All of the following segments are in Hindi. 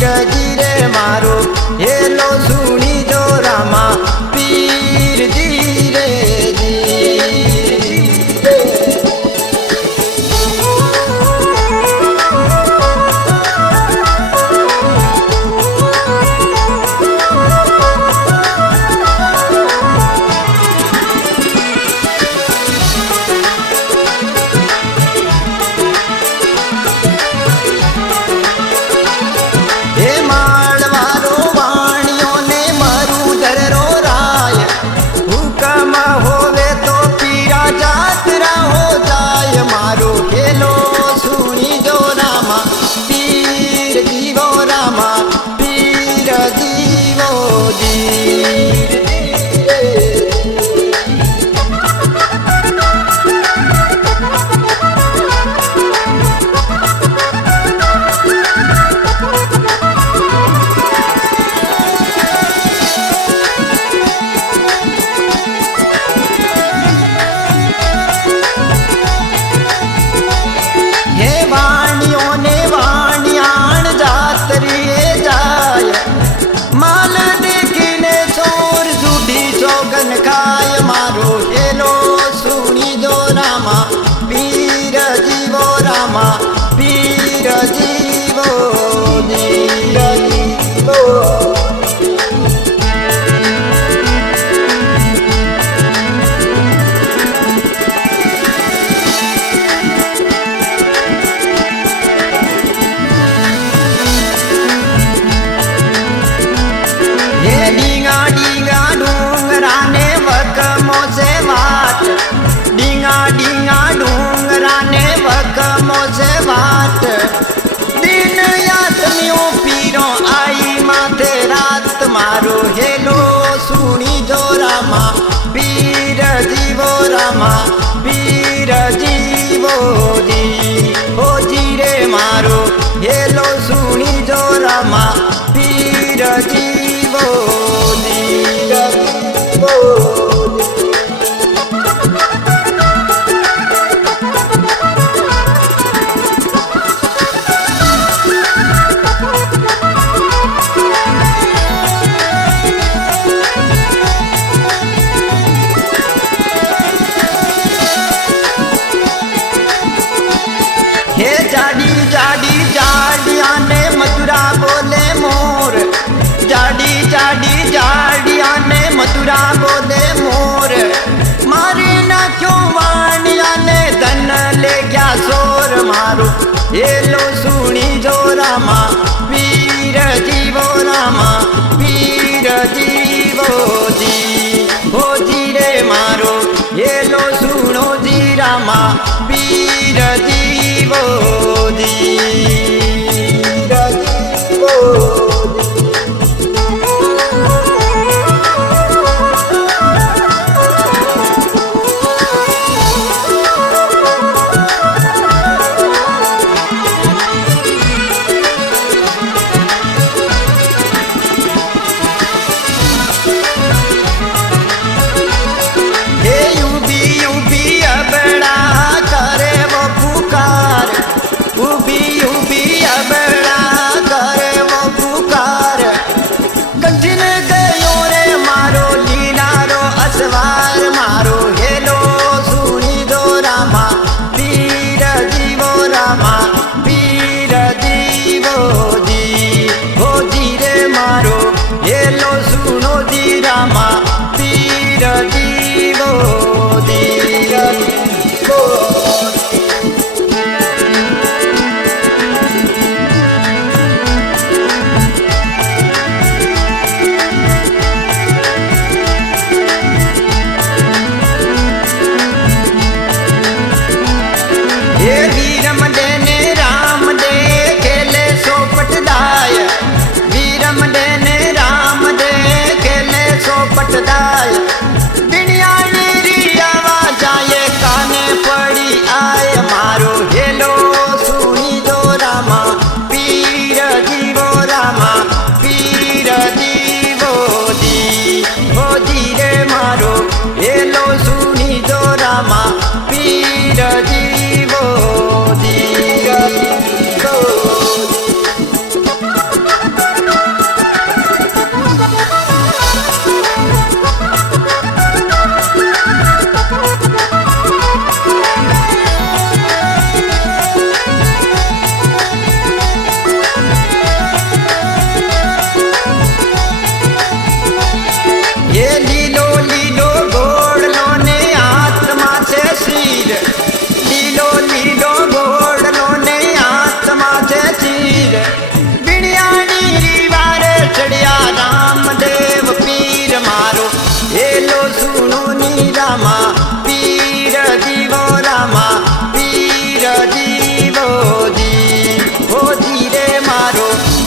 पीर जी रे मारो हेलो सुनी जो रामा पीर जी रे जी। दिन यातमियों पीरो आई माथे रात मारो हेलो सुनी जो रामा पीर जीवो रामा पीर जीवो जी हो जी रे मारो हेलो सुनी जो रामा पीर जीवो जी जीवो। हे जाडी जाडी जाडिया ने मथुरा बोले मोर जाडी जाडी जाडिया ने मथुरा बोले मोर मारे ना क्यों वाणिया ने धन ले क्या सोर मारो हेलो सुनी जो रामा पीर जीवो रामा पीर जीवो जी हो जी रे मारो हेलो सुनो जी रामा पीर जीवो जी जीवो जी। उबी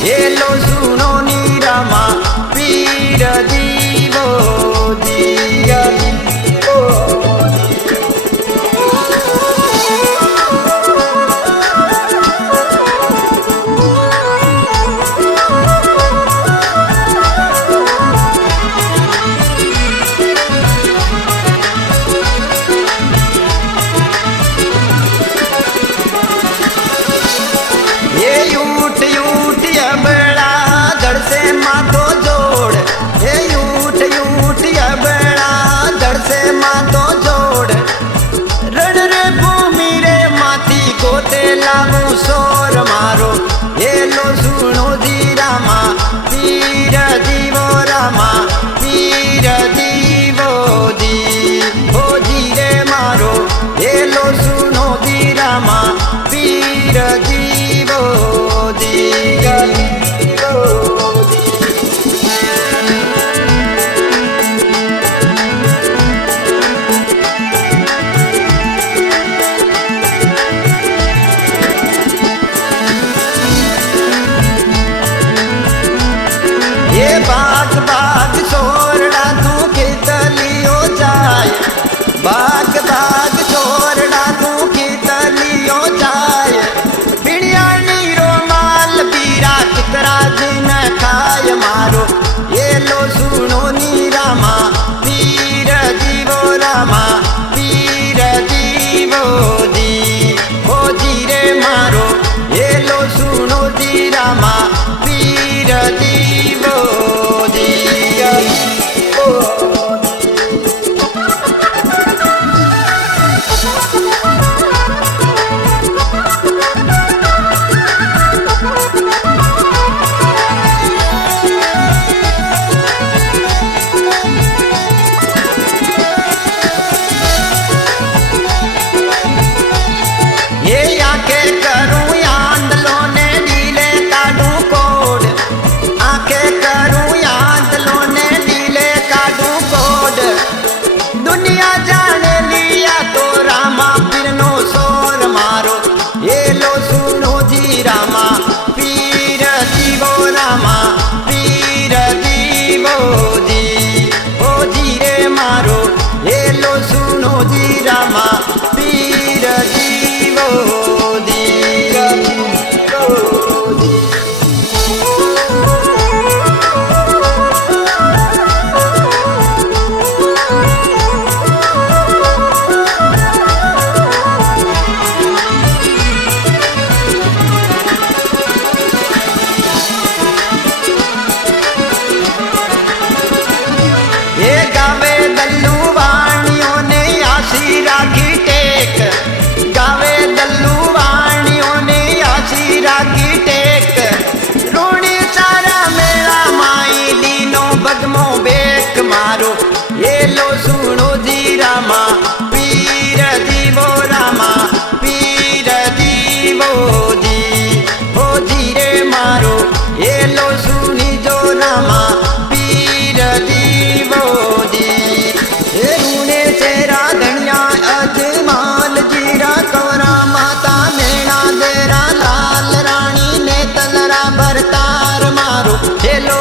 हेलो सुनो नीरामा पीर दीवो दिया लामू सोर मारो हेलो सुनो जी रामा पीर दीवो रामा पीर दीवो दी हो जी रे मारो हेलो सुनो जी रामा पीर दीवो दी ये बाग बाग छोरड़ा तू खेतलियो जाए बाग बाग छोरड़ा तू खेतलियो जाए बिड़िया नीरो माल बीरा चिकरा दिन खाए मारो ये लो सुनो नी रामा पीर दीवो रामा पीर दीवो दी हो जी रे मारो ये लो सुनो जी रामा पीर दीवो ये आके करूं आंदलो ने नीले काडू कोड आके करूं आंदलो ने नीले काडू कोड दुनिया जाने लिया तो रामा फिर नो सोर मारो ये लो सुनो जी रामा पीर दीवो रामा पीर दीवो दी ओ जी रे मारो ये लो सुनो जी रामा पीर दीवो दी ये गावे दल्लू वाणियों ने आशी राखी टेक गावे दल्लू वाणियों ने आशी राखी टेक रूणी सारा मेरा माई लीनो बगमो बेक मारो ये लो सुनो जी रामा पीर दीवो रामा पीर दीवो दी हो जी रे मारो ये लो सुनी जो रामा पीर दीवो दी रूणे तेरा धनिया अजमाल जीरा कवरा माता मेणा देरा लाल रानी ने तलरा भरतार मारो हेलो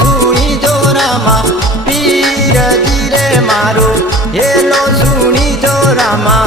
सुनी जो रामा पीर जी रे मारो हेलो सुनी जो रामा